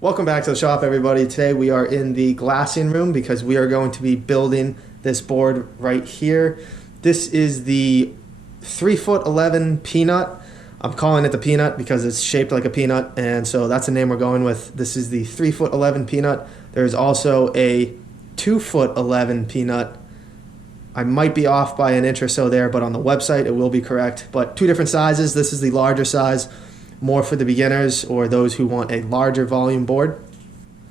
Welcome back to the shop, everybody. Today we are in the glassing room because we are going to be building this board right here. This is the 3'11" peanut. I'm calling it the peanut because it's shaped like a peanut, and so that's the name we're going with. This is the 3'11" peanut. There's also a 2'11" peanut. I might be off by an inch or so there, but on the website it will be correct. But two different sizes. This is the larger size, more for the beginners or those who want a larger volume board.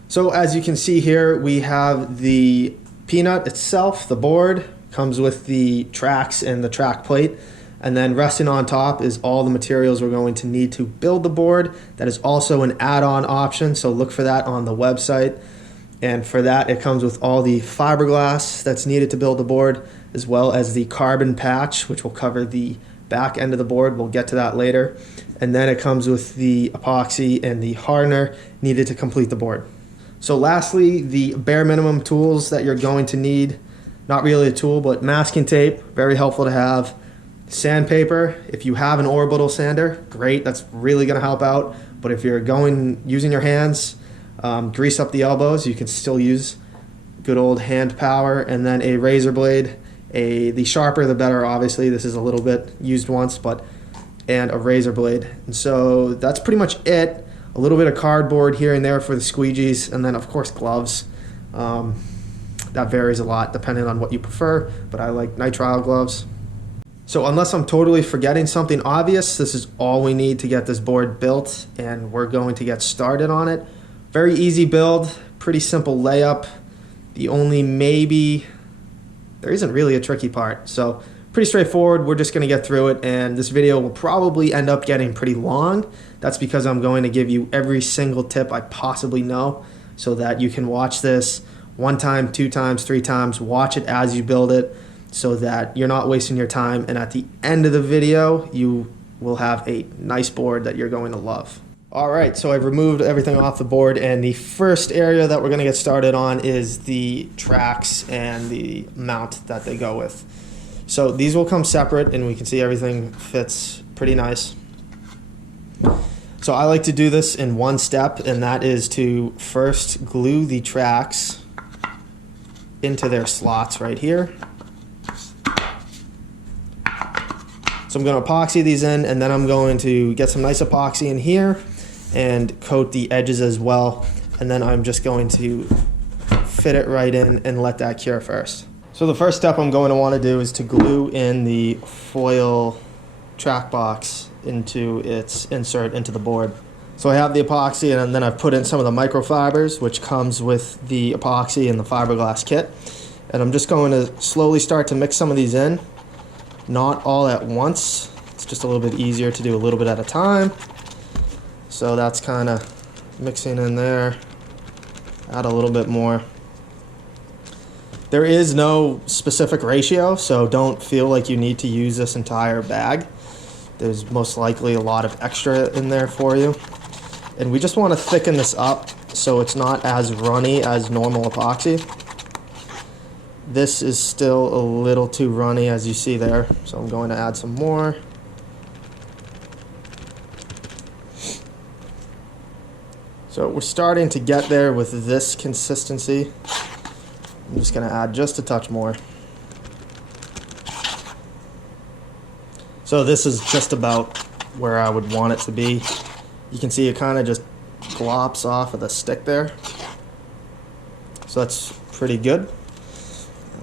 So as you can see here, we have the peanut itself. The board comes with the tracks and the track plate, and then resting on top is all the materials we're going to need to build the board. That is also an add-on option, so look for that on the website. And for that, it comes with all the fiberglass that's needed to build the board, as well as the carbon patch, which will cover the back end of the board. We'll get to that later. And then it comes with the epoxy and the hardener needed to complete the board. So lastly, the bare minimum tools that you're going to need, not really a tool, but masking tape, very helpful to have. Sandpaper, if you have an orbital sander, great, that's really gonna help out. But if you're using your hands, grease up the elbows, you can still use good old hand power. And then a razor blade, the sharper the better, obviously. This is a little bit used once, and a razor blade. And so that's pretty much it. A little bit of cardboard here and there for the squeegees, and then of course gloves. That varies a lot depending on what you prefer, but I like nitrile gloves. So unless I'm totally forgetting something obvious, this is all we need to get this board built, and we're going to get started on it. Very easy build, pretty simple layup. The only there isn't really a tricky part. So pretty straightforward. We're just going to get through it, and this video will probably end up getting pretty long. That's because I'm going to give you every single tip I possibly know so that you can watch this one time, two times, three times, watch it as you build it so that you're not wasting your time, and at the end of the video you will have a nice board that you're going to love. Alright, so I've removed everything off the board, and the first area that we're going to get started on is the tracks and the mount that they go with. So these will come separate, and we can see everything fits pretty nice. So I like to do this in one step, and that is to first glue the tracks into their slots right here. So I'm going to epoxy these in, and then I'm going to get some nice epoxy in here and coat the edges as well, and then I'm just going to fit it right in and let that cure first. So the first step I'm going to want to do is to glue in the foil track box into its insert into the board. So I have the epoxy, and then I've put in some of the microfibers, which comes with the epoxy and the fiberglass kit. And I'm just going to slowly start to mix some of these in, not all at once. It's just a little bit easier to do a little bit at a time. So that's kind of mixing in there. Add a little bit more. There is no specific ratio, so don't feel like you need to use this entire bag. There's most likely a lot of extra in there for you. And we just want to thicken this up so it's not as runny as normal epoxy. This is still a little too runny, as you see there, so I'm going to add some more. So we're starting to get there with this consistency. I'm just going to add just a touch more. So this is just about where I would want it to be. You can see it kind of just glops off of the stick there. So that's pretty good.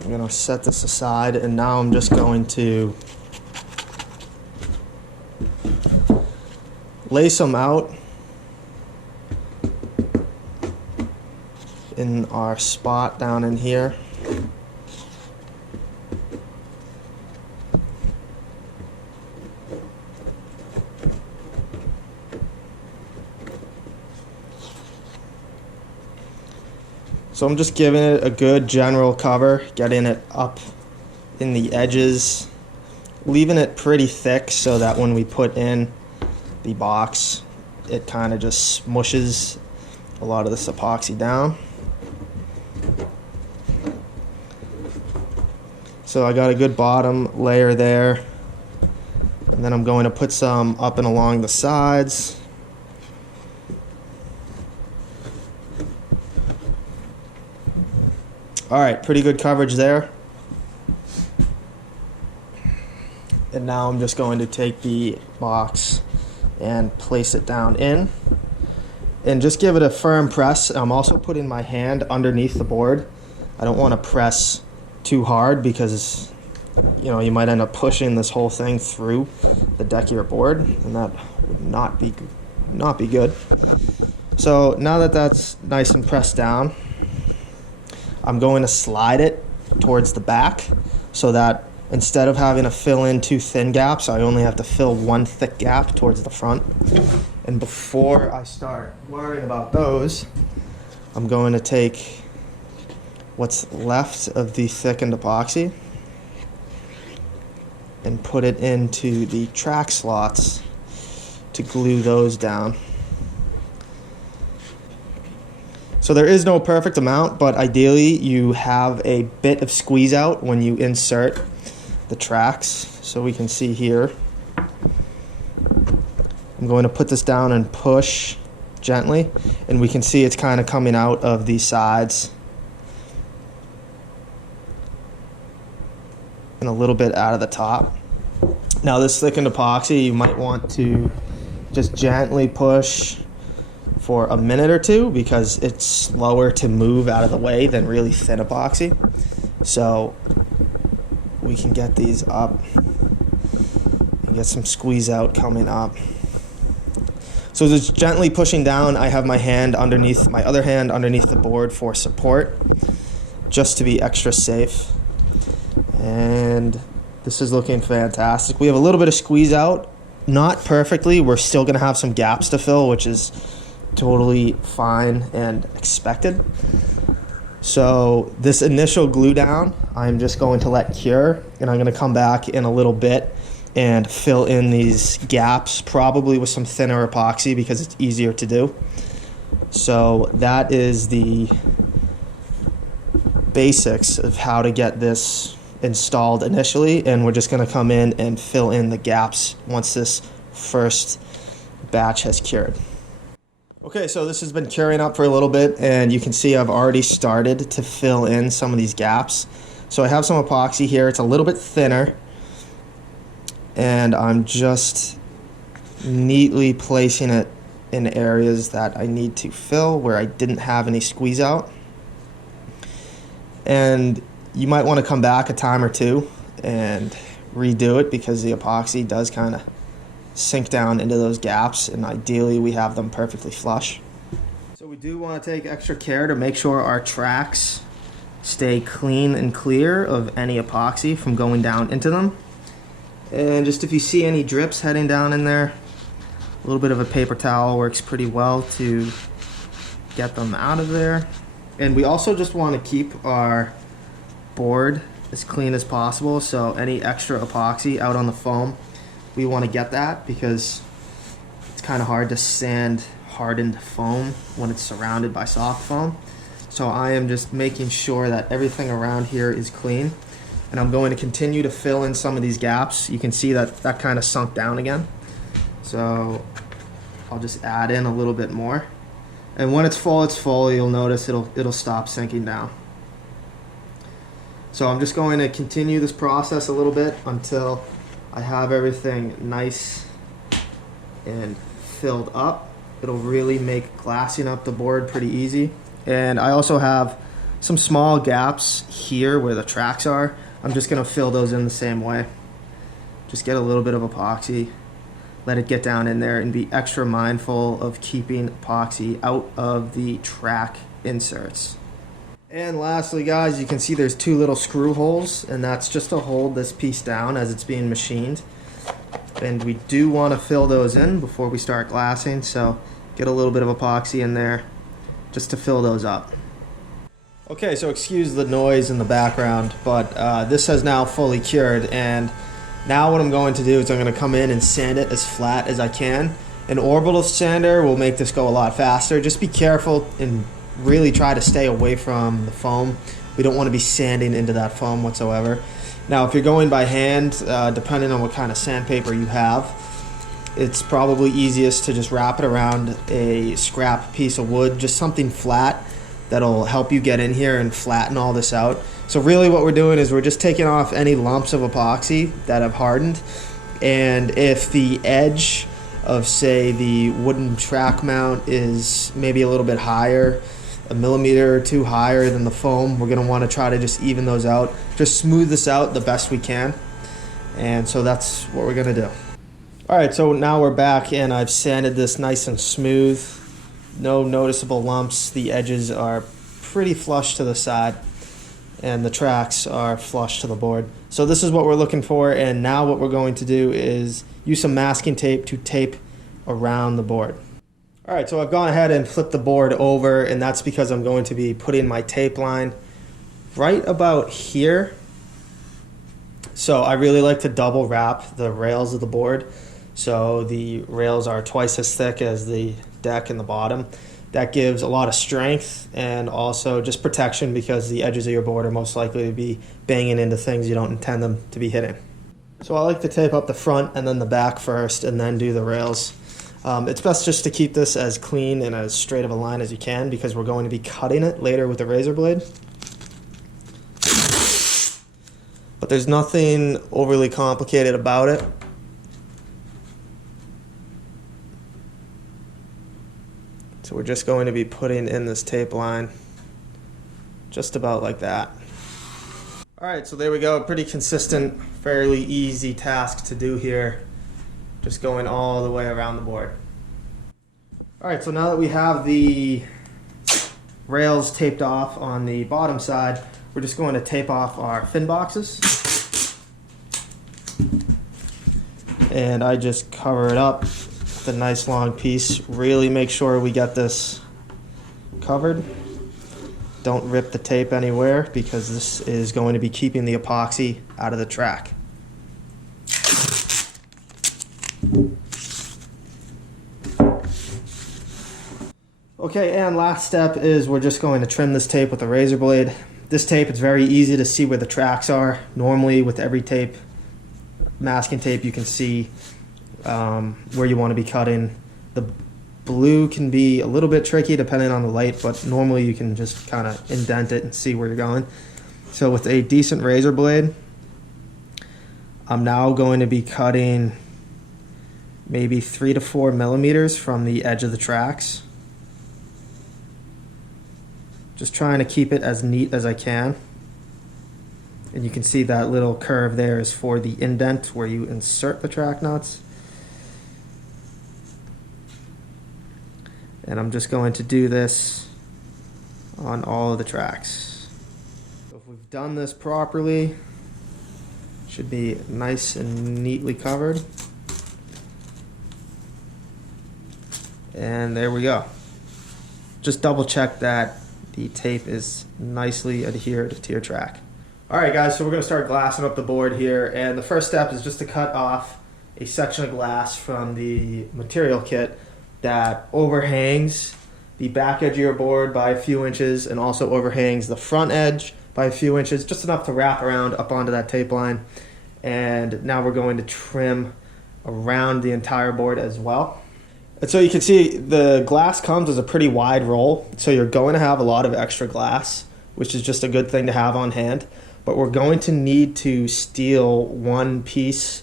I'm going to set this aside, and now I'm just going to lace them out in our spot down in here. So I'm just giving it a good general cover, getting it up in the edges, leaving it pretty thick so that when we put in the box, it kind of just smushes a lot of this epoxy down. So I got a good bottom layer there, and then I'm going to put some up and along the sides. All right, pretty good coverage there. And now I'm just going to take the box and place it down in. And just give it a firm press. I'm also putting my hand underneath the board. I don't want to press too hard because, you know, you might end up pushing this whole thing through the deck of your board, and that would not be good. So now that that's nice and pressed down, I'm going to slide it towards the back so that instead of having to fill in 2 thin gaps, I only have to fill 1 thick gap towards the front. And before I start worrying about those, I'm going to take what's left of the thickened epoxy and put it into the track slots to glue those down. So there is no perfect amount, but ideally you have a bit of squeeze out when you insert the tracks. So we can see here, I'm going to put this down and push gently, and we can see it's kind of coming out of the sides and a little bit out of the top. Now this thickened epoxy, you might want to just gently push for a minute or two because it's slower to move out of the way than really thin epoxy. So we can get these up and get some squeeze out coming up. So just gently pushing down, I have my other hand underneath the board for support, just to be extra safe. And this is looking fantastic. We have a little bit of squeeze out, not perfectly. We're still going to have some gaps to fill, which is totally fine and expected. So this initial glue down, I'm just going to let cure, and I'm going to come back in a little bit and fill in these gaps, probably with some thinner epoxy because it's easier to do. So that is the basics of how to get this installed initially, and we're just going to come in and fill in the gaps once this first batch has cured. Okay, so this has been curing up for a little bit, and you can see I've already started to fill in some of these gaps. So I have some epoxy here. It's a little bit thinner, and I'm just neatly placing it in areas that I need to fill where I didn't have any squeeze out. And you might want to come back a time or two and redo it because the epoxy does kind of sink down into those gaps, and ideally we have them perfectly flush. So we do want to take extra care to make sure our tracks stay clean and clear of any epoxy from going down into them. And just if you see any drips heading down in there, a little bit of a paper towel works pretty well to get them out of there. And we also just want to keep our board as clean as possible, so any extra epoxy out on the foam, we want to get that because it's kind of hard to sand hardened foam when it's surrounded by soft foam. So I am just making sure that everything around here is clean, and I'm going to continue to fill in some of these gaps. You can see that that kind of sunk down again, so I'll just add in a little bit more, and when it's full, you'll notice it'll stop sinking down. So I'm just going to continue this process a little bit until I have everything nice and filled up. It'll really make glassing up the board pretty easy. And I also have some small gaps here where the tracks are. I'm just going to fill those in the same way. Just get a little bit of epoxy, let it get down in there, and be extra mindful of keeping epoxy out of the track inserts. And lastly, guys, you can see there's 2 little screw holes, and that's just to hold this piece down as it's being machined. And we do want to fill those in before we start glassing, so get a little bit of epoxy in there just to fill those up. Okay, so excuse the noise in the background, but this has now fully cured, and now what I'm going to do is I'm going to come in and sand it as flat as I can. An orbital sander will make this go a lot faster. Just be careful and really try to stay away from the foam. We don't want to be sanding into that foam whatsoever. Now if you're going by hand, depending on what kind of sandpaper you have, it's probably easiest to just wrap it around a scrap piece of wood, just something flat that'll help you get in here and flatten all this out. So really what we're doing is we're just taking off any lumps of epoxy that have hardened, and if the edge of, say, the wooden track mount is maybe a little bit higher, a millimeter or two higher than the foam, we're going to want to try to just even those out, just smooth this out the best we can. And so that's what we're going to do. Alright, so now we're back and I've sanded this nice and smooth. No noticeable lumps. The edges are pretty flush to the side and the tracks are flush to the board. So this is what we're looking for, and now what we're going to do is use some masking tape to tape around the board. Alright, so I've gone ahead and flipped the board over, and that's because I'm going to be putting my tape line right about here. So I really like to double wrap the rails of the board, so the rails are twice as thick as the deck and the bottom. That gives a lot of strength and also just protection, because the edges of your board are most likely to be banging into things you don't intend them to be hitting. So I like to tape up the front and then the back first and then do the rails. It's best just to keep this as clean and as straight of a line as you can, because we're going to be cutting it later with the razor blade. But there's nothing overly complicated about it. So we're just going to be putting in this tape line just about like that. Alright, so there we go. Pretty consistent, fairly easy task to do here. Just going all the way around the board. Alright, so now that we have the rails taped off on the bottom side, we're just going to tape off our fin boxes. And I just cover it up with a nice long piece. Really make sure we get this covered. Don't rip the tape anywhere, because this is going to be keeping the epoxy out of the track. Okay, and last step is we're just going to trim this tape with a razor blade. This tape, it's very easy to see where the tracks are. Normally with every tape, masking tape, you can see where you want to be cutting. The blue can be a little bit tricky depending on the light, but normally you can just kind of indent it and see where you're going. So with a decent razor blade, I'm now going to be cutting maybe 3 to 4 millimeters from the edge of the tracks. Just trying to keep it as neat as I can. And you can see that little curve there is for the indent where you insert the track nuts. And I'm just going to do this on all of the tracks. So if we've done this properly, it should be nice and neatly covered. And there we go. Just double check that the tape is nicely adhered to your track. Alright guys, so we're going to start glassing up the board here, and the first step is just to cut off a section of glass from the material kit that overhangs the back edge of your board by a few inches and also overhangs the front edge by a few inches, just enough to wrap around up onto that tape line. And now we're going to trim around the entire board as well. And so you can see the glass comes as a pretty wide roll, so you're going to have a lot of extra glass, which is just a good thing to have on hand. But we're going to need to steal one piece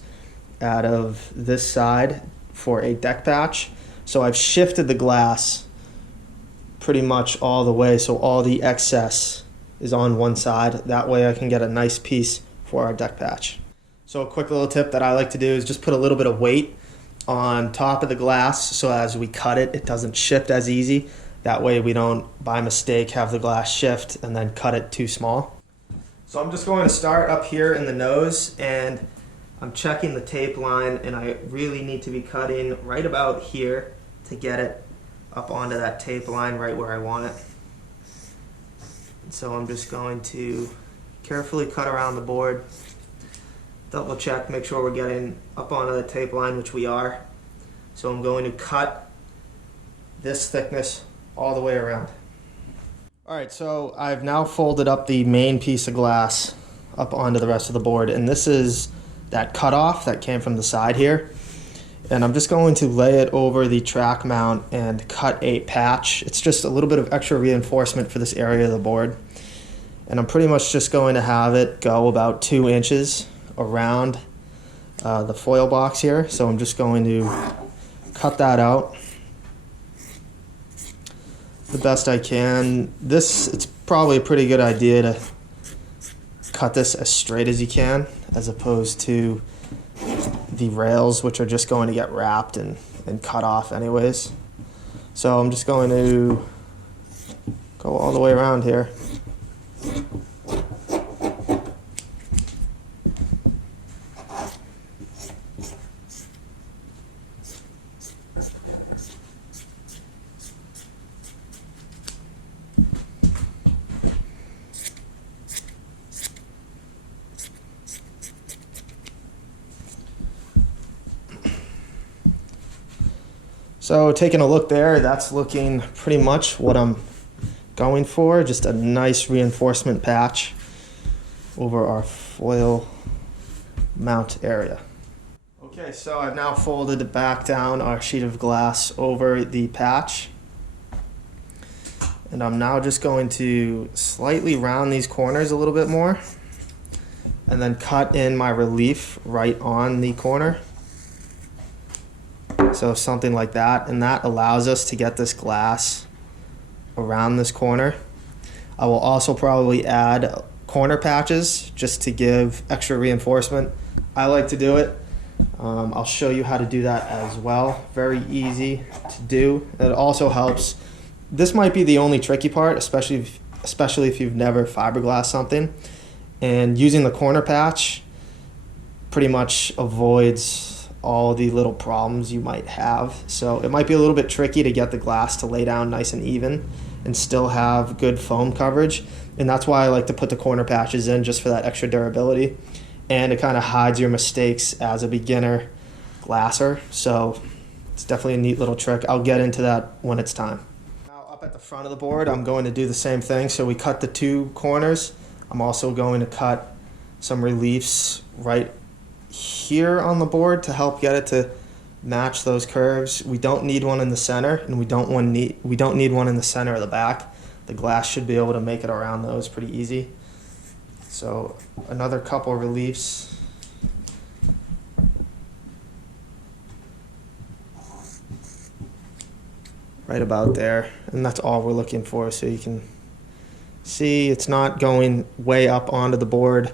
out of this side for a deck patch. So I've shifted the glass pretty much all the way, so all the excess is on one side. That way I can get a nice piece for our deck patch. So a quick little tip that I like to do is just put a little bit of weight on top of the glass, so as we cut it, it doesn't shift as easy. That way we don't, by mistake, have the glass shift and then cut it too small. So I'm just going to start up here in the nose, and I'm checking the tape line, and I really need to be cutting right about here to get it up onto that tape line right where I want it. And so I'm just going to carefully cut around the board, double check, make sure we're getting up onto the tape line, which we are. So I'm going to cut this thickness all the way around. Alright, so I've now folded up the main piece of glass up onto the rest of the board, and this is that cutoff that came from the side here. And I'm just going to lay it over the track mount and cut a patch. It's just a little bit of extra reinforcement for this area of the board. And I'm pretty much just going to have it go about 2 inches around the foil box here. So I'm just going to cut that out the best I can. It's probably a pretty good idea to cut this as straight as you can, as opposed to the rails, which are just going to get wrapped and cut off anyways. So I'm just going to go all the way around here. So taking a look there, that's looking pretty much what I'm going for. Just a nice reinforcement patch over our foil mount area. Okay, so I've now folded back down our sheet of glass over the patch. And I'm now just going to slightly round these corners a little bit more and then cut in my relief right on the corner. So something like that, and that allows us to get this glass around this corner. I will also probably add corner patches just to give extra reinforcement. I like to do it. I'll show you how to do that as well. Very easy to do. It also helps. This might be the only tricky part, especially if you've never fiberglassed something. And using the corner patch pretty much avoids all the little problems you might have. So it might be a little bit tricky to get the glass to lay down nice and even and still have good foam coverage. And that's why I like to put the corner patches in, just for that extra durability. And it kind of hides your mistakes as a beginner glasser. So it's definitely a neat little trick. I'll get into that when it's time. Now up at the front of the board, I'm going to do the same thing. So we cut the 2 corners. I'm also going to cut some reliefs right here on the board to help get it to match those curves. We don't need one in the center, and we don't need one in the center of the back. The glass should be able to make it around those pretty easy. So another couple reliefs. Right about there, and that's all we're looking for. So you can see it's not going way up onto the board.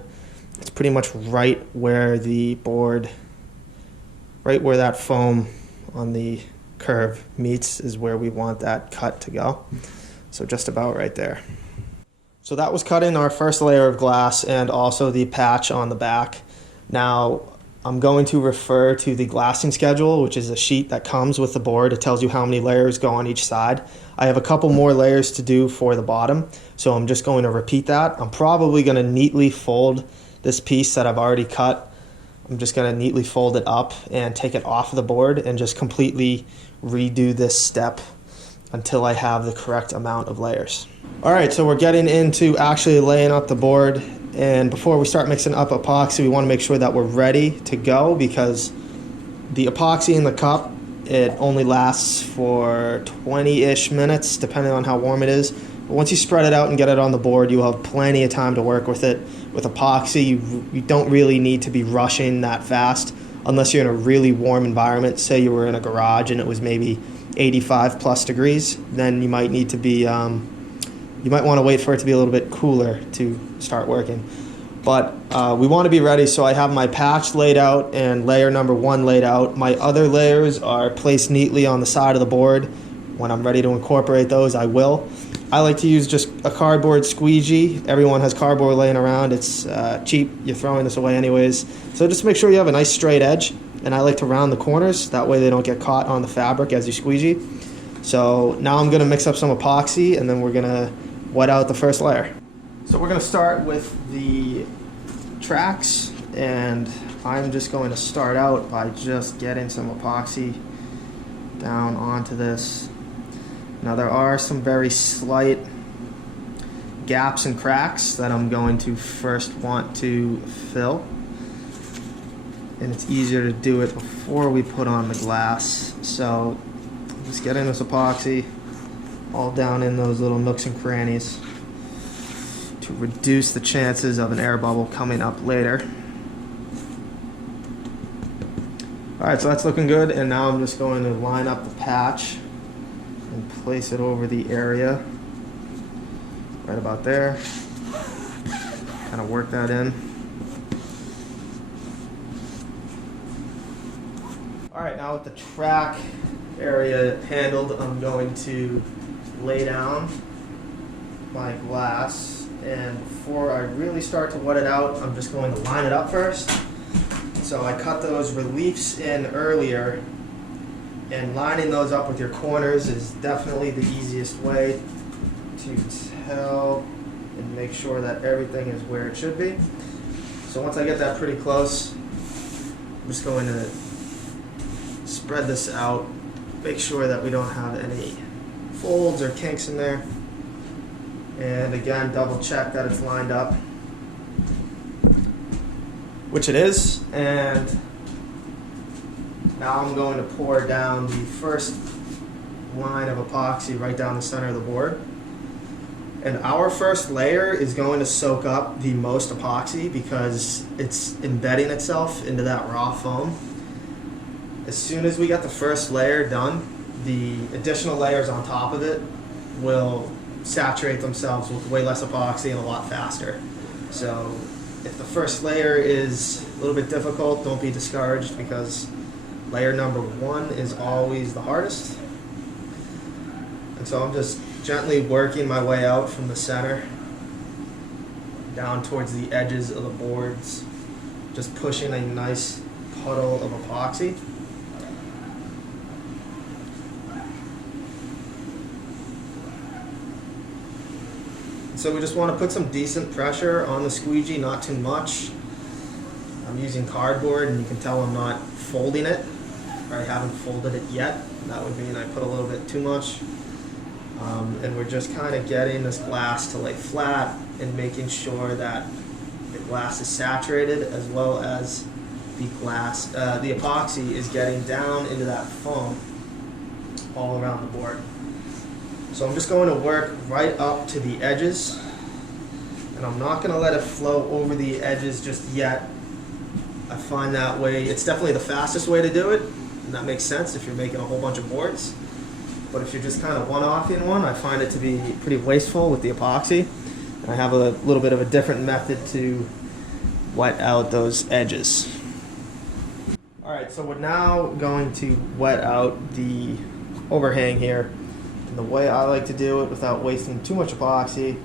It's pretty much right where the board, right where that foam on the curve meets is where we want that cut to go. So just about right there. So that was cutting our first layer of glass and also the patch on the back. Now I'm going to refer to the glassing schedule, which is a sheet that comes with the board. It tells you how many layers go on each side. I have a couple more layers to do for the bottom, so I'm just going to repeat that. I'm probably going to neatly fold this piece that I've already cut. I'm just going to neatly fold it up and take it off of the board and just completely redo this step until I have the correct amount of layers. All right, so we're getting into actually laying up the board, and before we start mixing up epoxy, we want to make sure that we're ready to go, because the epoxy in the cup, it only lasts for 20-ish minutes depending on how warm it is. But once you spread it out and get it on the board, you'll have plenty of time to work with it. With epoxy, you don't really need to be rushing that fast unless you're in a really warm environment. Say you were in a garage and it was maybe 85 plus degrees, then you might need to be, you might want to wait for it to be a little bit cooler to start working. But we want to be ready, so I have my patch laid out and layer number 1 laid out. My other layers are placed neatly on the side of the board. When I'm ready to incorporate those, I will. I like to use just a cardboard squeegee. Everyone has cardboard laying around. It's cheap. You're throwing this away anyways. So just make sure you have a nice straight edge. And I like to round the corners. That way they don't get caught on the fabric as you squeegee. So now I'm going to mix up some epoxy, and then we're going to wet out the first layer. So we're going to start with the tracks, and I'm just going to start out by just getting some epoxy down onto this. Now there are some very slight gaps and cracks that I'm going to first want to fill. and it's easier to do it before we put on the glass. So just getting this epoxy all down in those little nooks and crannies to reduce the chances of an air bubble coming up later. Alright, so that's looking good, and now I'm just going to line up the patch and place it over the area right about there. Kind of work that in. Alright, now with the track area handled, I'm going to lay down my glass, and before I really start to wet it out, I'm just going to line it up first. So I cut those reliefs in earlier, and lining those up with your corners is definitely the easiest way to tell and make sure that everything is where it should be. So once I get that pretty close, I'm just going to spread this out, make sure that we don't have any folds or kinks in there, and again double check that it's lined up, which it is. And now I'm going to pour down the first line of epoxy right down the center of the board. And our first layer is going to soak up the most epoxy because it's embedding itself into that raw foam. As soon as we get the first layer done, the additional layers on top of it will saturate themselves with way less epoxy and a lot faster. So if the first layer is a little bit difficult, don't be discouraged, because layer number 1 is always the hardest. And so I'm just gently working my way out from the center down towards the edges of the boards, just pushing a nice puddle of epoxy. So we just want to put some decent pressure on the squeegee, not too much. I'm using cardboard, and you can tell I'm not folding it, or I haven't folded it yet. That would mean I put a little bit too much. And we're just kind of getting this glass to lay flat and making sure that the glass is saturated, as well as the epoxy is getting down into that foam all around the board. So I'm just going to work right up to the edges, and I'm not going to let it flow over the edges just yet. I find that way, it's definitely the fastest way to do it, and that makes sense if you're making a whole bunch of boards. But if you're just kind of one-offing one, I find it to be pretty wasteful with the epoxy. And I have a little bit of a different method to wet out those edges. Alright, so we're now going to wet out the overhang here. And the way I like to do it without wasting too much epoxy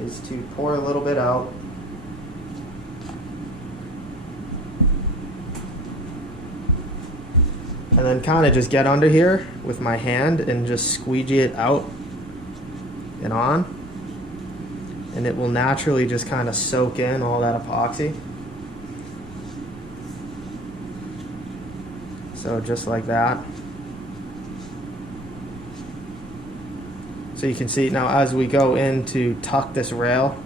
is to pour a little bit out. And then kind of just get under here with my hand and just squeegee it out and on. And it will naturally just kind of soak in all that epoxy. So just like that. So you can see now as we go in to tuck this rail,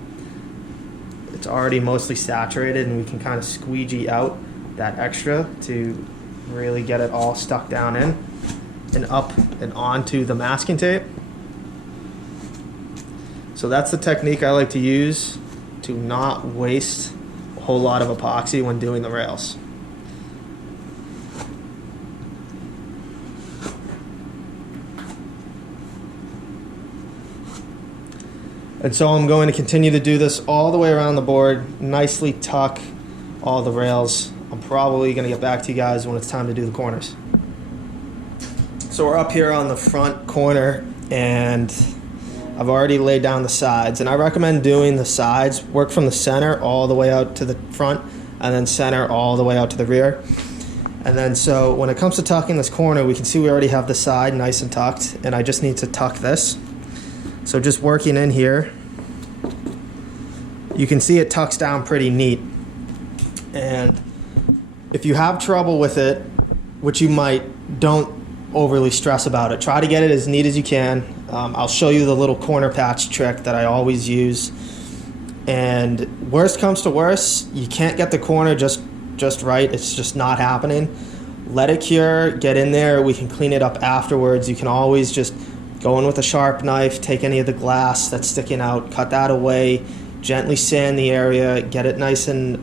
it's already mostly saturated, and we can kind of squeegee out that extra to really get it all stuck down in and up and onto the masking tape. So that's the technique I like to use to not waste a whole lot of epoxy when doing the rails. And so I'm going to continue to do this all the way around the board, nicely tuck all the rails. I'm probably going to get back to you guys when it's time to do the corners. So we're up here on the front corner, and I've already laid down the sides. And I recommend doing the sides, work from the center all the way out to the front, and then center all the way out to the rear. And then so when it comes to tucking this corner, we can see we already have the side nice and tucked, and I just need to tuck this. So just working in here, you can see it tucks down pretty neat. And if you have trouble with it, which you might, don't overly stress about it. Try to get it as neat as you can. I'll show you the little corner patch trick that I always use. And worst comes to worst, you can't get the corner just just right. It's just not happening. Let it cure, get in there. We can clean it up afterwards. You can always just go in with a sharp knife, take any of the glass that's sticking out, cut that away, gently sand the area, get it nice and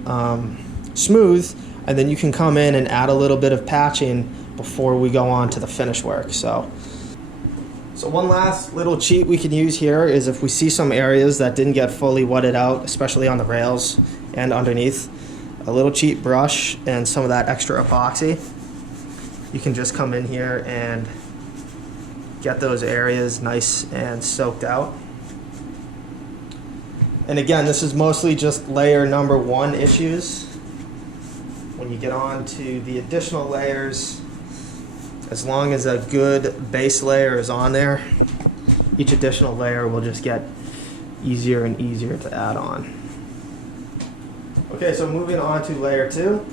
smooth, and then you can come in and add a little bit of patching before we go on to the finish work. So one last little cheat we can use here is if we see some areas that didn't get fully wetted out, especially on the rails and underneath, a little cheap brush and some of that extra epoxy, you can just come in here and get those areas nice and soaked out. And again, this is mostly just layer number 1 issues. When you get on to the additional layers, as long as a good base layer is on there, each additional layer will just get easier and easier to add on. Okay, so moving on to layer 2.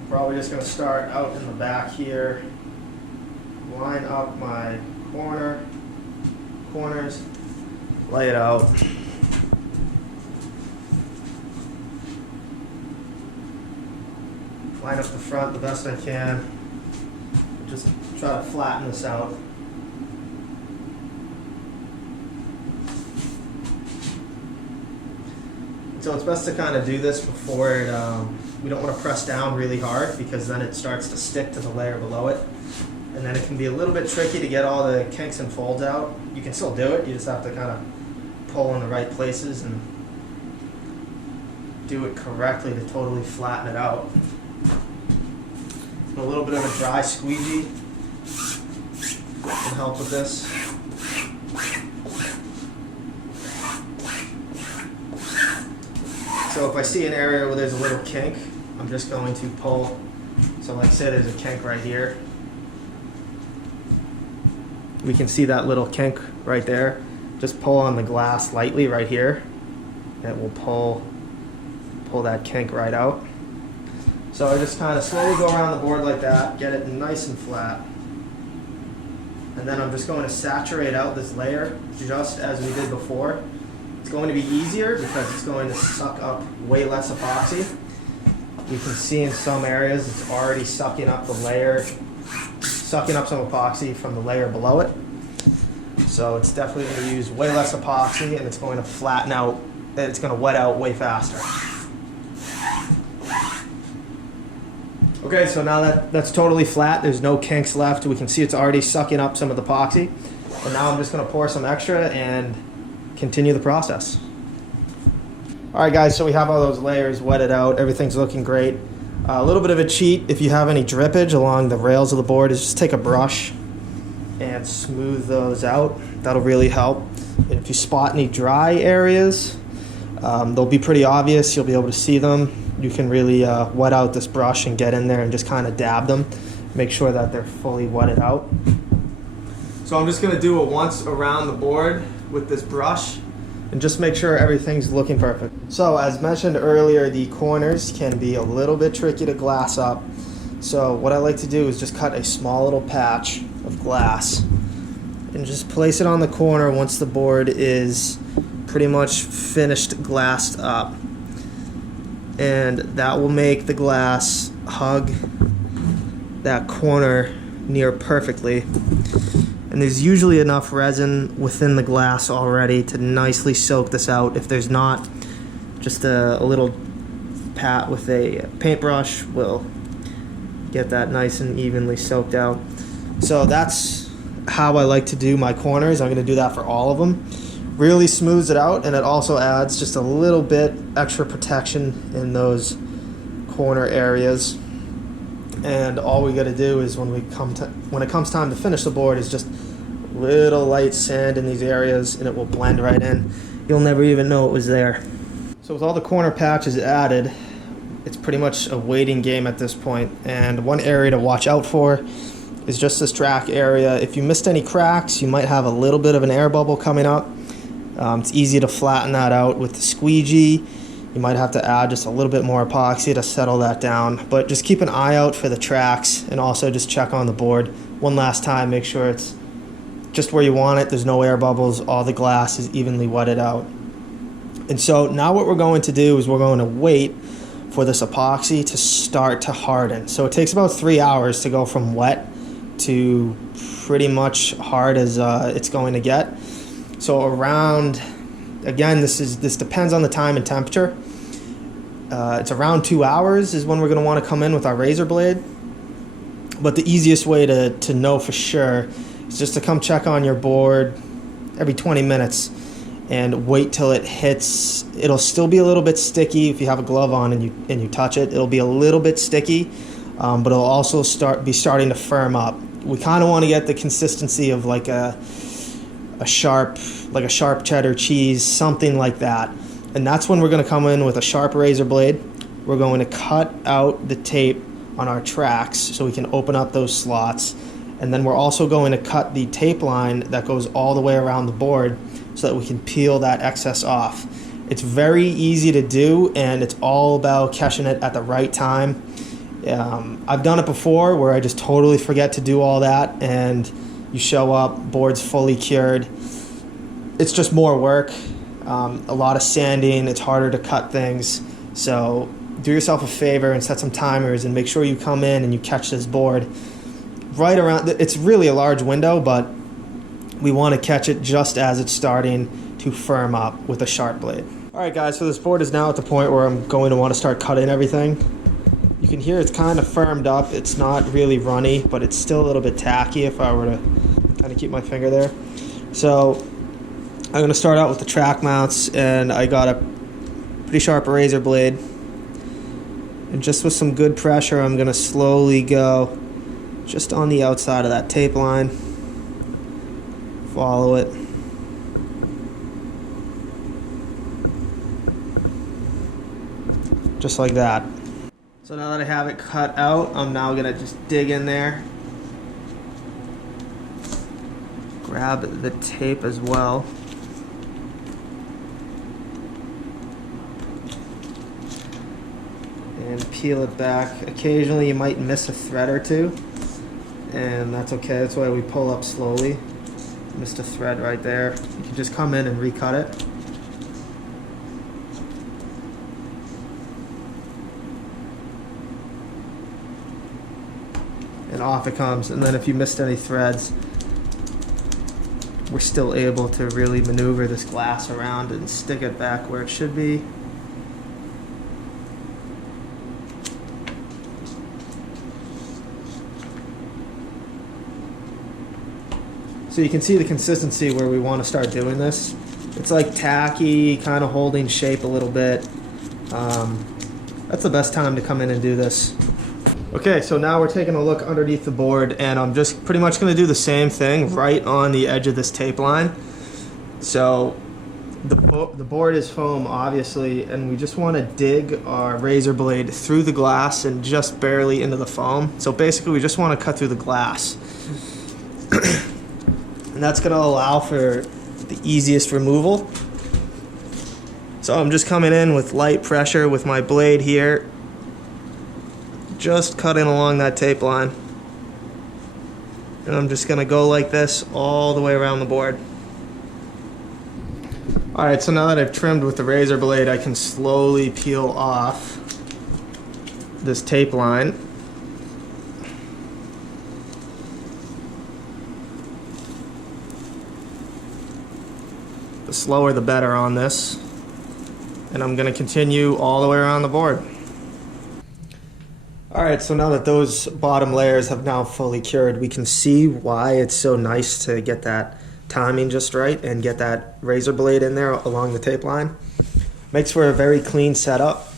I'm probably just going to start out in the back here, line up my corners, lay it out. Line up the front the best I can. Just try to flatten this out. So it's best to kind of do this before it, we don't want to press down really hard because then it starts to stick to the layer below it. And then it can be a little bit tricky to get all the kinks and folds out. You can still do it, you just have to kind of pull in the right places and do it correctly to totally flatten it out. A little bit of a dry squeegee can help with this. So if I see an area where there's a little kink, I'm just going to pull. So like say there's a kink right here. We can see that little kink right there. Just pull on the glass lightly right here. And it will pull that kink right out. So I just kind of slowly go around the board like that, get it nice and flat. And then I'm just going to saturate out this layer just as we did before. It's going to be easier because it's going to suck up way less epoxy. You can see in some areas it's already sucking up the layer, sucking up some epoxy from the layer below it. So it's definitely going to use way less epoxy and it's going to flatten out, and it's going to wet out way faster. Okay, so now that's totally flat, there's no kinks left. We can see it's already sucking up some of the epoxy. And now I'm just going to pour some extra and continue the process. Alright guys, so we have all those layers wetted out, everything's looking great. A little bit of a cheat, if you have any drippage along the rails of the board, is just take a brush and smooth those out. That'll really help. And if you spot any dry areas, they'll be pretty obvious, you'll be able to see them. You can really wet out this brush and get in there and just kind of dab them. Make sure that they're fully wetted out. So I'm just going to do it once around the board with this brush and just make sure everything's looking perfect. So as mentioned earlier, the corners can be a little bit tricky to glass up. So what I like to do is just cut a small little patch of glass and just place it on the corner once the board is pretty much finished glassed up. And that will make the glass hug that corner near perfectly. And there's usually enough resin within the glass already to nicely soak this out. If there's not, just a little pat with a paintbrush will get that nice and evenly soaked out. So that's how I like to do my corners. I'm going to do that for all of them. Really smooths it out, and it also adds just a little bit extra protection in those corner areas. And all we got to do is when it comes time to finish the board is just little light sand in these areas, and it will blend right in. You'll never even know it was there. So with all the corner patches added, it's pretty much a waiting game at this point. And one area to watch out for is just this track area. If you missed any cracks, you might have a little bit of an air bubble coming up. It's easy to flatten that out with the squeegee. You might have to add just a little bit more epoxy to settle that down. But just keep an eye out for the tracks, and also just check on the board one last time. Make sure it's just where you want it. There's no air bubbles. All the glass is evenly wetted out. And so now what we're going to do is we're going to wait for this epoxy to start to harden. So it takes about 3 hours to go from wet to pretty much hard as it's going to get. So around, again, this depends on the time and temperature. It's around 2 hours is when we're going to want to come in with our razor blade. But the easiest way to know for sure is just to come check on your board every 20 minutes and wait till it hits. It'll still be a little bit sticky if you have a glove on and you touch it. It'll be a little bit sticky, but it'll also be starting to firm up. We kind of want to get the consistency of like a sharp cheddar cheese, something like that. And that's when we're going to come in with a sharp razor blade. We're going to cut out the tape on our tracks so we can open up those slots. And then we're also going to cut the tape line that goes all the way around the board so that we can peel that excess off. It's very easy to do, and it's all about catching it at the right time. I've done it before where I just totally forget to do all that, and you show up, board's fully cured. It's just more work, a lot of sanding, it's harder to cut things. So do yourself a favor and set some timers and make sure you come in and you catch this board right around. It's really a large window, but we want to catch it just as it's starting to firm up with a sharp blade. All right, guys, so this board is now at the point where I'm going to want to start cutting everything. You can hear it's kind of firmed up. It's not really runny, but it's still a little bit tacky if I were to kind of keep my finger there. So I'm going to start out with the track mounts, and I got a pretty sharp razor blade. And just with some good pressure, I'm going to slowly go just on the outside of that tape line. Follow it. Just like that. So now that I have it cut out, I'm now going to just dig in there. Grab the tape as well. And peel it back. Occasionally you might miss a thread or two, and that's okay. That's why we pull up slowly. Missed a thread right there. You can just come in and recut it. And off it comes. And then if you missed any threads, we're still able to really maneuver this glass around and stick it back where it should be. So you can see the consistency where we want to start doing this. It's like tacky, kind of holding shape a little bit. That's the best time to come in and do this. Okay, so now we're taking a look underneath the board, and I'm just pretty much going to do the same thing right on the edge of this tape line. So the board is foam, obviously, and we just want to dig our razor blade through the glass and just barely into the foam. So basically we just want to cut through the glass. And that's going to allow for the easiest removal. So I'm just coming in with light pressure with my blade here, just cutting along that tape line. And I'm just going to go like this all the way around the board. Alright, so now that I've trimmed with the razor blade, I can slowly peel off this tape line. The slower the better on this. And I'm going to continue all the way around the board. Alright, so now that those bottom layers have now fully cured, we can see why it's so nice to get that timing just right and get that razor blade in there along the tape line. Makes for a very clean setup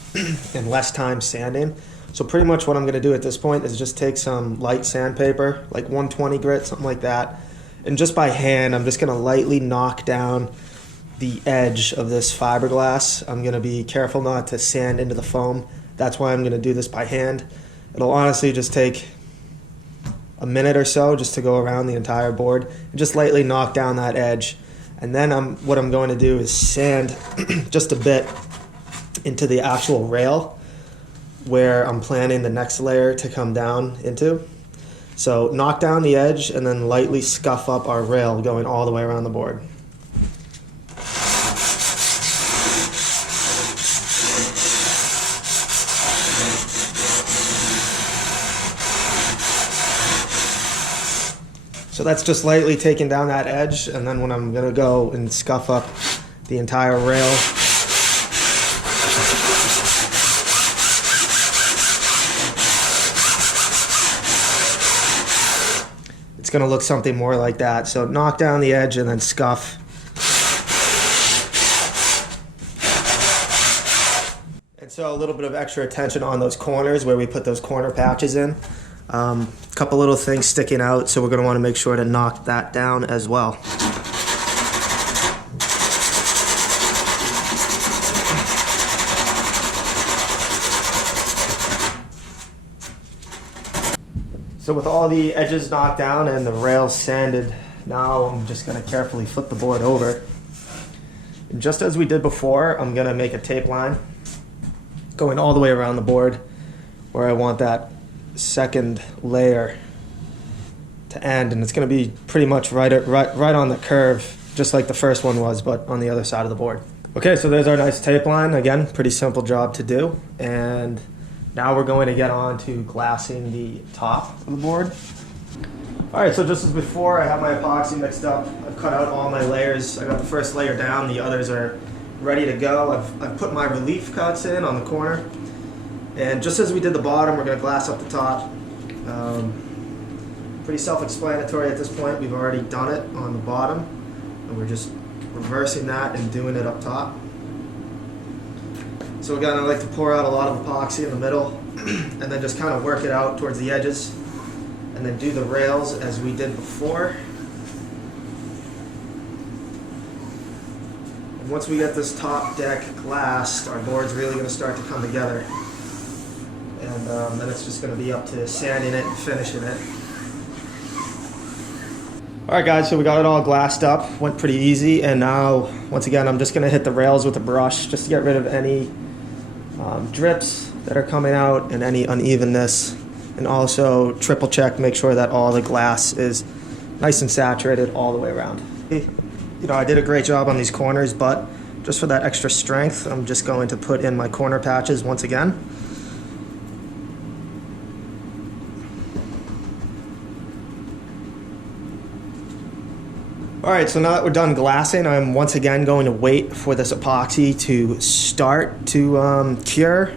and less time sanding. So pretty much what I'm going to do at this point is just take some light sandpaper, like 120 grit, something like that, and just by hand I'm just going to lightly knock down the edge of this fiberglass. I'm going to be careful not to sand into the foam. That's why I'm going to do this by hand. It'll honestly just take a minute or so just to go around the entire board and just lightly knock down that edge. And then what I'm going to do is sand just a bit into the actual rail where I'm planning the next layer to come down into. So knock down the edge and then lightly scuff up our rail going all the way around the board. So that's just lightly taking down that edge, and then when I'm gonna go and scuff up the entire rail, it's gonna look something more like that. So knock down the edge and then scuff. And so a little bit of extra attention on those corners where we put those corner patches in. A couple little things sticking out, so we're going to want to make sure to knock that down as well. So with all the edges knocked down and the rails sanded, now I'm just going to carefully flip the board over. And just as we did before, I'm going to make a tape line going all the way around the board where I want that second layer to end, and it's going to be pretty much right on the curve, just like the first one was, but on the other side of the board. Okay, so there's our nice tape line. Again, pretty simple job to do. And now we're going to get on to glassing the top of the board. All right, so just as before, I have my epoxy mixed up. I've cut out all my layers. I got the first layer down, the others are ready to go. I've put my relief cuts in on the corner. And just as we did the bottom, we're going to glass up the top. Pretty self-explanatory at this point. We've already done it on the bottom, and we're just reversing that and doing it up top. So again, I like to pour out a lot of epoxy in the middle and then just kind of work it out towards the edges, and then do the rails as we did before. And once we get this top deck glassed, our board's really going to start to come together. And then it's just going to be up to sanding it and finishing it. Alright guys, so we got it all glassed up, went pretty easy, and now, once again, I'm just going to hit the rails with a brush just to get rid of any drips that are coming out and any unevenness, and also triple check, make sure that all the glass is nice and saturated all the way around. You know, I did a great job on these corners, but just for that extra strength, I'm just going to put in my corner patches once again. Alright, so now that we're done glassing, I'm once again going to wait for this epoxy to start to cure,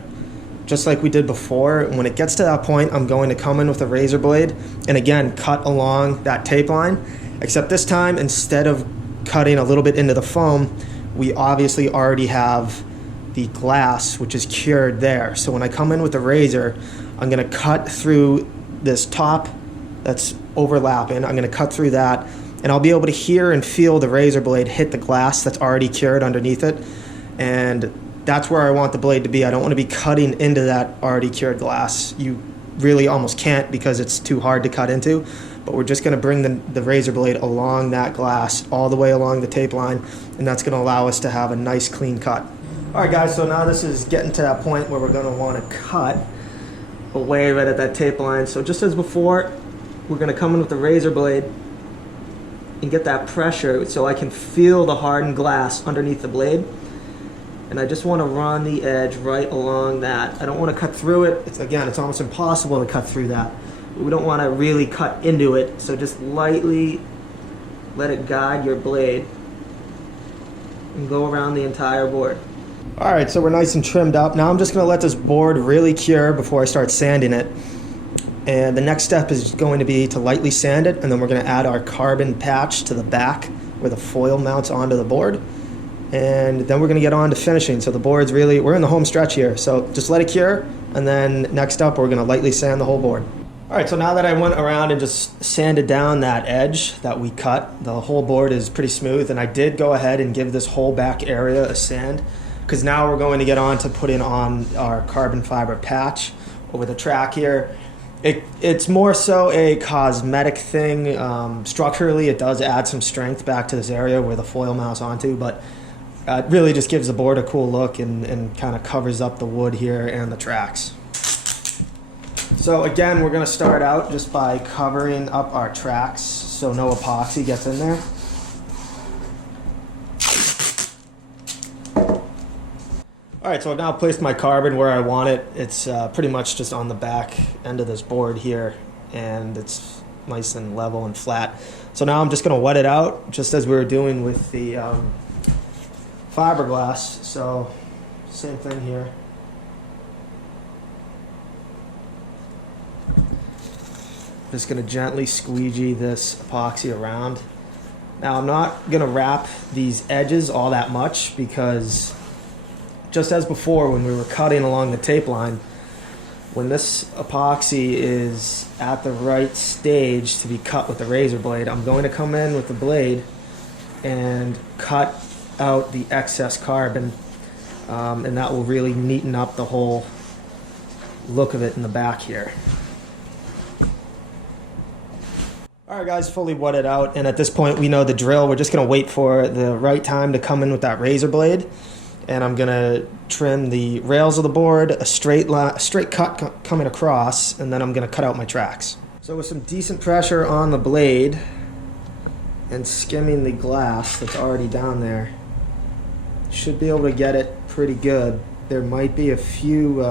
just like we did before. When it gets to that point, I'm going to come in with a razor blade and again cut along that tape line, except this time, instead of cutting a little bit into the foam, we obviously already have the glass, which is cured there. So when I come in with the razor, I'm going to cut through this top that's overlapping. I'm going to cut through that, and I'll be able to hear and feel the razor blade hit the glass that's already cured underneath it. And that's where I want the blade to be. I don't want to be cutting into that already cured glass. You really almost can't because it's too hard to cut into. But we're just going to bring the razor blade along that glass all the way along the tape line, and that's going to allow us to have a nice clean cut. Alright guys, so now this is getting to that point where we're going to want to cut away right at that tape line. So just as before, we're going to come in with the razor blade and get that pressure so I can feel the hardened glass underneath the blade. And I just want to run the edge right along that. I don't want to cut through it. Again, it's almost impossible to cut through that. We don't want to really cut into it, so just lightly let it guide your blade and go around the entire board. Alright, so we're nice and trimmed up. Now I'm just going to let this board really cure before I start sanding it. And the next step is going to be to lightly sand it, and then we're going to add our carbon patch to the back where the foil mounts onto the board. And then we're going to get on to finishing. So the board's really, we're in the home stretch here. So just let it cure, and then next up we're going to lightly sand the whole board. Alright, so now that I went around and just sanded down that edge that we cut, the whole board is pretty smooth, and I did go ahead and give this whole back area a sand, because now we're going to get on to putting on our carbon fiber patch over the track here. It's more so a cosmetic thing. Structurally, it does add some strength back to this area where the foil mounts onto, but it really just gives the board a cool look and kind of covers up the wood here and the tracks. So again, we're going to start out just by covering up our tracks so no epoxy gets in there. Alright, so I've now placed my carbon where I want it. It's pretty much just on the back end of this board here, and it's nice and level and flat. So now I'm just going to wet it out, just as we were doing with the fiberglass. So same thing here. Just going to gently squeegee this epoxy around. Now I'm not going to wrap these edges all that much, because just as before when we were cutting along the tape line, when this epoxy is at the right stage to be cut with the razor blade, I'm going to come in with the blade and cut out the excess carbon, and that will really neaten up the whole look of it in the back here. Alright guys, fully wetted out, and at this point we know the drill. We're just going to wait for the right time to come in with that razor blade, and I'm going to trim the rails of the board, a straight cut coming across, and then I'm going to cut out my tracks. So with some decent pressure on the blade and skimming the glass that's already down there, should be able to get it pretty good. There might be a few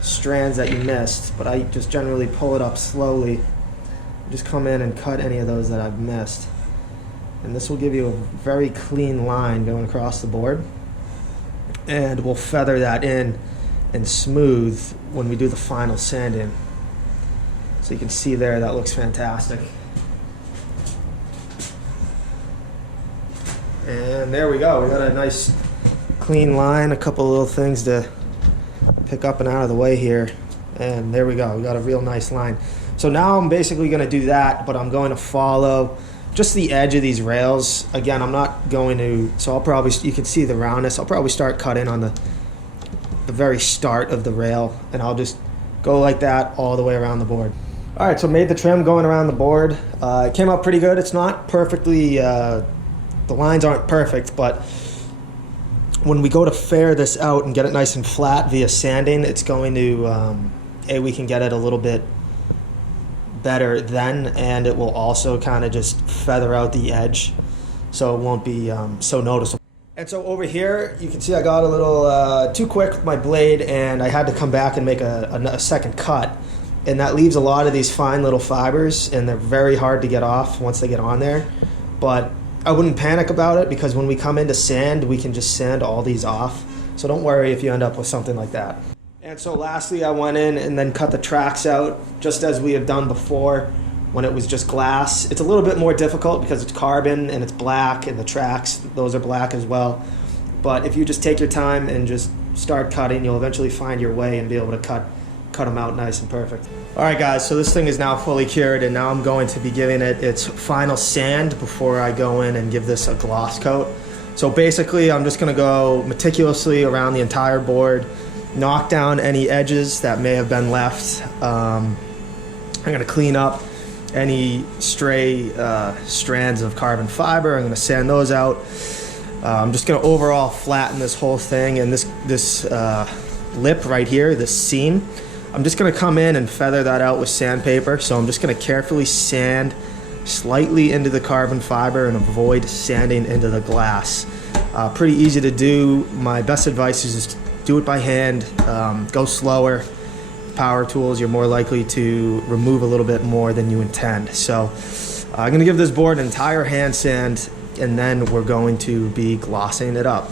strands that you missed, but I just generally pull it up slowly. Just come in and cut any of those that I've missed. And this will give you a very clean line going across the board. And we'll feather that in and smooth when we do the final sanding. So you can see there, that looks fantastic. And there we go. We got a nice clean line, a couple little things to pick up and out of the way here. And there we go. We got a real nice line. So now I'm basically going to do that, but I'm going to follow just the edge of these rails. Again, I'm not going to, so I'll probably, you can see the roundness. I'll probably start cutting on the very start of the rail, and I'll just go like that all the way around the board. All right, so made the trim going around the board. It came out pretty good. It's not perfectly, the lines aren't perfect, but when we go to fair this out and get it nice and flat via sanding, it's going to, we can get it a little bit better then, and it will also kind of just feather out the edge, so it won't be so noticeable. And so over here you can see I got a little too quick with my blade, and I had to come back and make a second cut, and that leaves a lot of these fine little fibers, and they're very hard to get off once they get on there. But I wouldn't panic about it, because when we come into sand, we can just sand all these off, so don't worry if you end up with something like that. And so lastly, I went in and then cut the tracks out, just as we have done before when it was just glass. It's a little bit more difficult because it's carbon and it's black, and the tracks, those are black as well. But if you just take your time and just start cutting, you'll eventually find your way and be able to cut them out nice and perfect. All right guys, so this thing is now fully cured, and now I'm going to be giving it its final sand before I go in and give this a gloss coat. So basically, I'm just gonna go meticulously around the entire board, knock down any edges that may have been left. I'm going to clean up any stray strands of carbon fiber. I'm going to sand those out. I'm just going to overall flatten this whole thing, and this lip right here, this seam, I'm just going to come in and feather that out with sandpaper. So I'm just going to carefully sand slightly into the carbon fiber and avoid sanding into the glass. Pretty easy to do. My best advice is just do it by hand, go slower. Power tools, you're more likely to remove a little bit more than you intend. So I'm gonna give this board an entire hand sand, and then we're going to be glossing it up.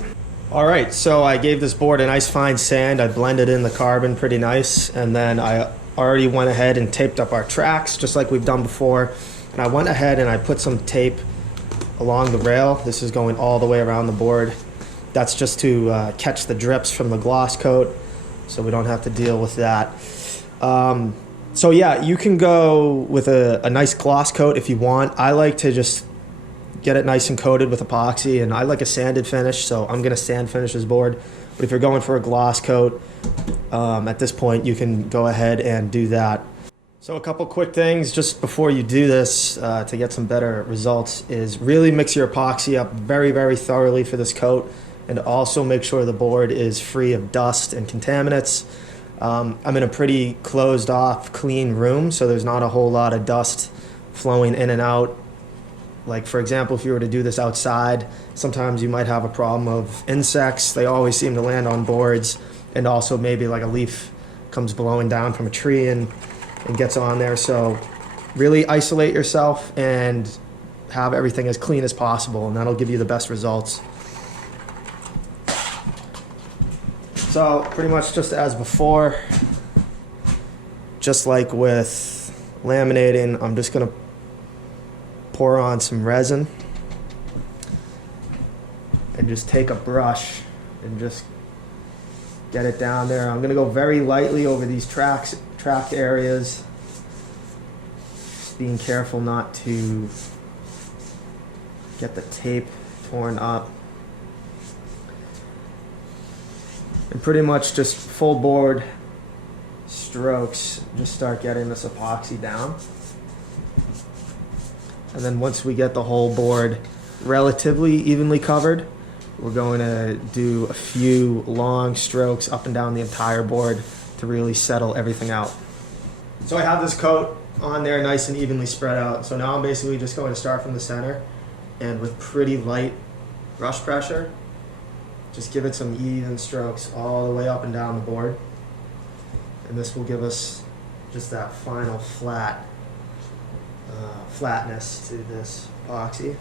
All right, so I gave this board a nice fine sand. I blended in the carbon pretty nice, and then I already went ahead and taped up our tracks just like we've done before. And I went ahead and I put some tape along the rail. This is going all the way around the board. That's just to catch the drips from the gloss coat, so we don't have to deal with that. So yeah, you can go with a nice gloss coat if you want. I like to just get it nice and coated with epoxy, and I like a sanded finish, so I'm gonna sand finish this board. But if you're going for a gloss coat, at this point you can go ahead and do that. So a couple quick things just before you do this to get some better results is really mix your epoxy up very, very thoroughly for this coat, and also make sure the board is free of dust and contaminants. I'm in a pretty closed off, clean room, so there's not a whole lot of dust flowing in and out. Like for example, if you were to do this outside, sometimes you might have a problem of insects. They always seem to land on boards, and also maybe like a leaf comes blowing down from a tree and gets on there. So Really isolate yourself and have everything as clean as possible, and that'll give you the best results. So pretty much just as before, just like with laminating, I'm just gonna pour on some resin and just take a brush and just get it down there. I'm gonna go very lightly over these tracked areas, just being careful not to get the tape torn up. And pretty much just full board strokes, just start getting this epoxy down. And then once we get the whole board relatively evenly covered, we're going to do a few long strokes up and down the entire board to really settle everything out. So I have this coat on there nice and evenly spread out. So now I'm basically just going to start from the center and with pretty light brush pressure, just give it some even strokes all the way up and down the board. And this will give us just that final flatness to this epoxy.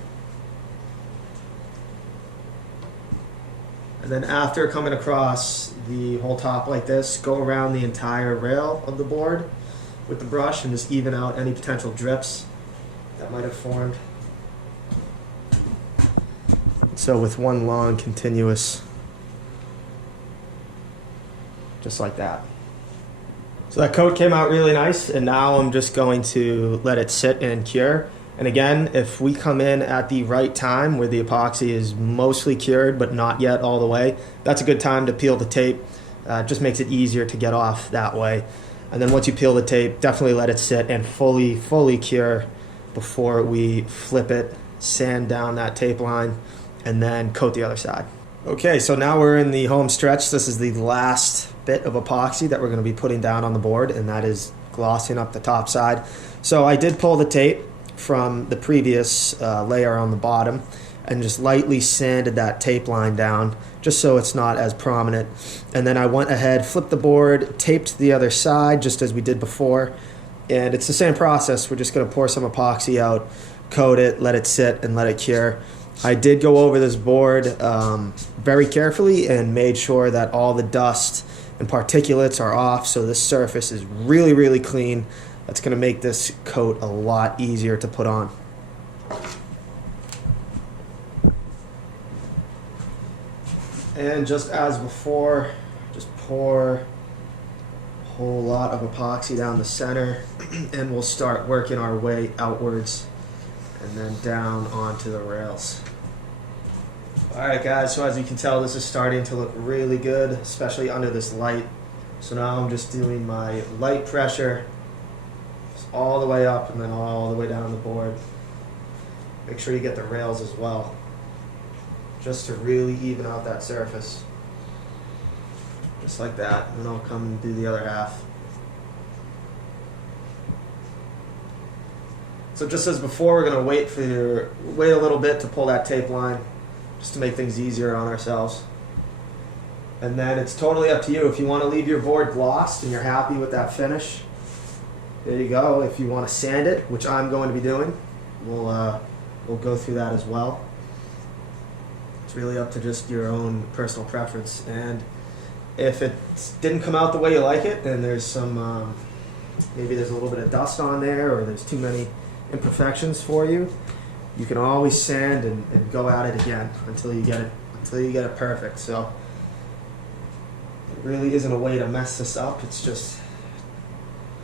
And then after coming across the whole top like this, go around the entire rail of the board with the brush and just even out any potential drips that might have formed. So with one long continuous, just like that. So that coat came out really nice, and now I'm just going to let it sit and cure. And again, if we come in at the right time where the epoxy is mostly cured but not yet all the way, that's a good time to peel the tape. It just makes it easier to get off that way. And then once you peel the tape, definitely let it sit and fully cure before we flip it, sand down that tape line, and then coat the other side. Okay, so now we're in the home stretch. This is the last bit of epoxy that we're going to be putting down on the board, and that is glossing up the top side. So I did pull the tape from the previous layer on the bottom and just lightly sanded that tape line down just so it's not as prominent. And then I went ahead, flipped the board, taped the other side just as we did before. And it's the same process. We're just going to pour some epoxy out, coat it, let it sit, and let it cure. I did go over this board very carefully and made sure that all the dust and particulates are off, so this surface is really clean. That's going to make this coat a lot easier to put on. And just as before, just pour a whole lot of epoxy down the center and we'll start working our way outwards and then down onto the rails. Alright guys, so as you can tell, this is starting to look really good, especially under this light. So now I'm just doing my light pressure all the way up and then all the way down the board. Make sure you get the rails as well, just to really even out that surface. Just like that, and then I'll come and do the other half. So just as before, we're going to wait a little bit to pull that tape line, just to make things easier on ourselves. And then it's totally up to you. If you want to leave your board glossed and you're happy with that finish, there you go. If you want to sand it, which I'm going to be doing, we'll go through that as well. It's really up to just your own personal preference. And if it didn't come out the way you like it, and there's some, maybe there's a little bit of dust on there, or there's too many imperfections for you, you can always sand and go at it again until you get it perfect. So it really isn't a way to mess this up. It's just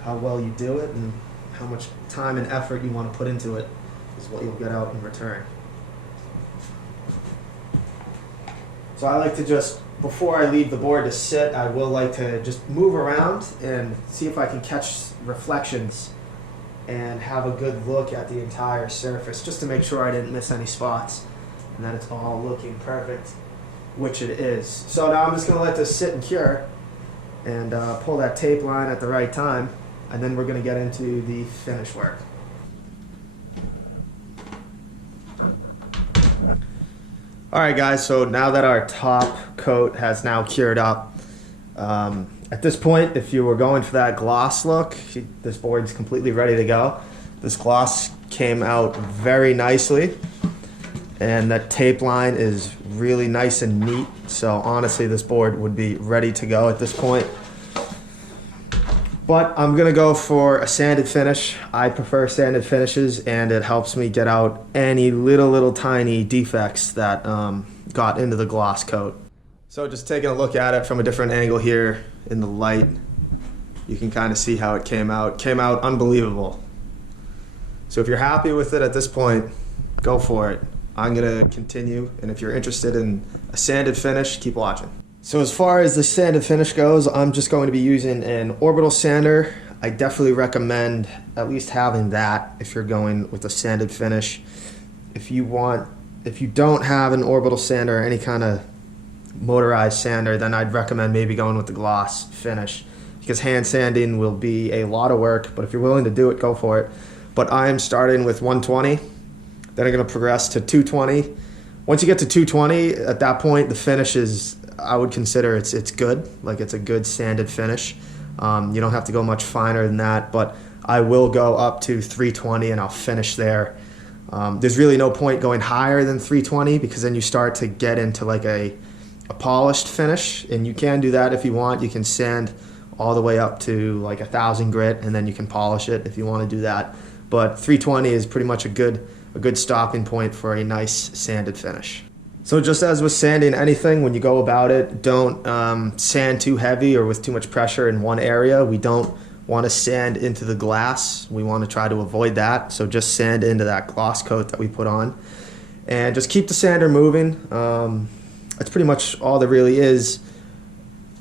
how well you do it and how much time and effort you want to put into it is what you'll get out in return. So I like to just, before I leave the board to sit, I will like to just move around and see if I can catch reflections and have a good look at the entire surface, just to make sure I didn't miss any spots and that it's all looking perfect, which it is. So now I'm just going to let this sit and cure and pull that tape line at the right time, and then we're going to get into the finish work. Alright guys, so now that our top coat has now cured up, at this point, if you were going for that gloss look, this board's completely ready to go. This gloss came out very nicely, and that tape line is really nice and neat. So honestly, this board would be ready to go at this point. But I'm gonna go for a sanded finish. I prefer sanded finishes, and it helps me get out any little tiny defects that got into the gloss coat. So just taking a look at it from a different angle here in the light, you can kind of see how it came out. Came out unbelievable. So if you're happy with it at this point, go for it. I'm gonna continue, and if you're interested in a sanded finish, keep watching. So as far as the sanded finish goes, I'm just going to be using an orbital sander. I definitely recommend at least having that if you're going with a sanded finish. If you don't have an orbital sander or any kind of motorized sander, then I'd recommend maybe going with the gloss finish, because hand sanding will be a lot of work, but if you're willing to do it, go for it. But I'm starting with 120, then I'm going to progress to 220. Once you get to 220, at that point the finish is, I would consider it's good, like it's a good sanded finish. You don't have to go much finer than that, but I will go up to 320 and I'll finish there. There's really no point going higher than 320, because then you start to get into like a polished finish, and you can do that if you want. You can sand all the way up to like 1,000 grit, and then you can polish it if you want to do that. But 320 is pretty much a good stopping point for a nice sanded finish. So just as with sanding anything, when you go about it, don't sand too heavy or with too much pressure in one area. We don't want to sand into the glass. We want to try to avoid that. So just sand into that gloss coat that we put on. And just keep the sander moving. That's pretty much all there really is.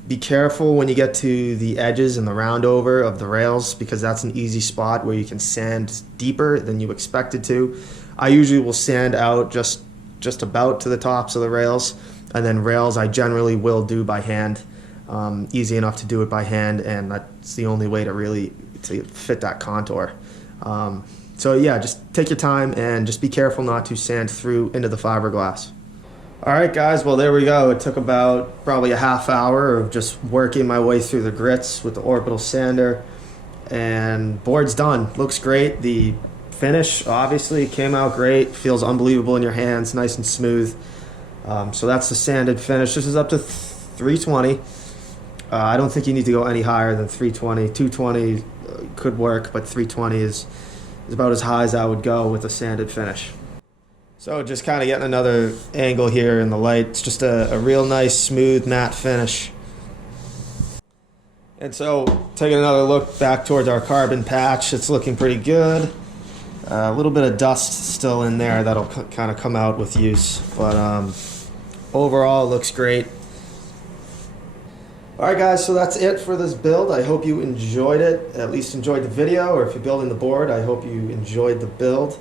Be careful when you get to the edges and the roundover of the rails, because that's an easy spot where you can sand deeper than you expected to. I usually will sand out just about to the tops of the rails, and then rails I generally will do by hand. Easy enough to do it by hand, and that's the only way to really fit that contour. So yeah, just take your time and just be careful not to sand through into the fiberglass. Alright guys, well there we go. It took about probably a half hour of just working my way through the grits with the orbital sander, and board's done. Looks great. The finish obviously came out great. Feels unbelievable in your hands, nice and smooth. So that's the sanded finish. This is up to 320. I don't think you need to go any higher than 320. 220 could work, but 320 is about as high as I would go with a sanded finish. So just kind of getting another angle here in the light. It's just a real nice, smooth, matte finish. And so taking another look back towards our carbon patch, it's looking pretty good. A little bit of dust still in there that'll kind of come out with use, but overall it looks great. Alright guys, so that's it for this build. I hope you enjoyed it, at least enjoyed the video, or if you're building the board, I hope you enjoyed the build.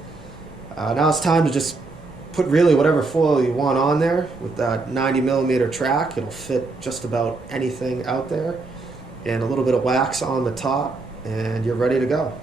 Now it's time to just put really whatever foil you want on there with that 90mm track. It'll fit just about anything out there, and a little bit of wax on the top, and you're ready to go.